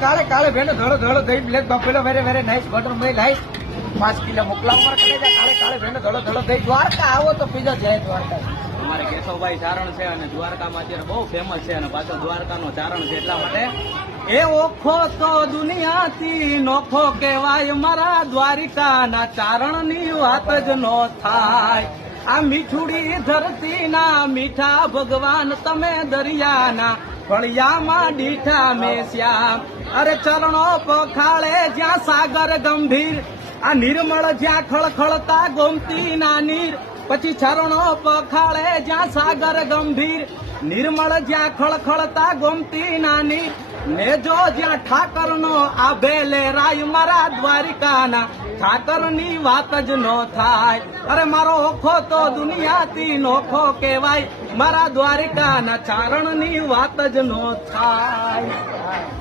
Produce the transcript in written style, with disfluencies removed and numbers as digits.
કાળે કાળે ભેનો ધોળો ધોળો દહીં black buffalo very very nice butter milk nice 5 kilo મોકલાવો મારા કલેજા કાળે કાળે ભેનો ધોળો ધોળો દહીં દ્વારકા આવો તો પીઝા જાય દ્વારકા અમારે કેશવભાઈ ચારણ છે અને દ્વારકામાં અત્યારે બહુ ફેમસ છે અને પાછો દ્વારકાનો ચારણ છે એટલા માટે એ ઓખો તો દુનિયાથી નોખો કહેવાય મારા દ્વારિકાના ચારણની વાત જ નો થાય આ મીઠુડી ધરતીના મીઠા ભગવાન તમે દરિયાના ફળિયામાં દીઠા મેં શ્યામ અરે ચરણો પખાળે જ્યાં સાગર ગંભીર આ નિર્મળ જ્યાં ખળખળતા ગોમતીના નીર પછી ચરણો પખાળે જ્યાં સાગર ગંભીર નિર્મળ જ્યાં ખળખળતા ગોમતીના નીર નેજો જ્યાં ઠાકરનો આભેલે રાય મારા દ્વારિકાના ઠાકરની વાત જ નો થાય અરે મારો ઓખો તો દુનિયાથી નોખો કહેવાય મારા દ્વારિકાના ચારણની વાત જ નો થાય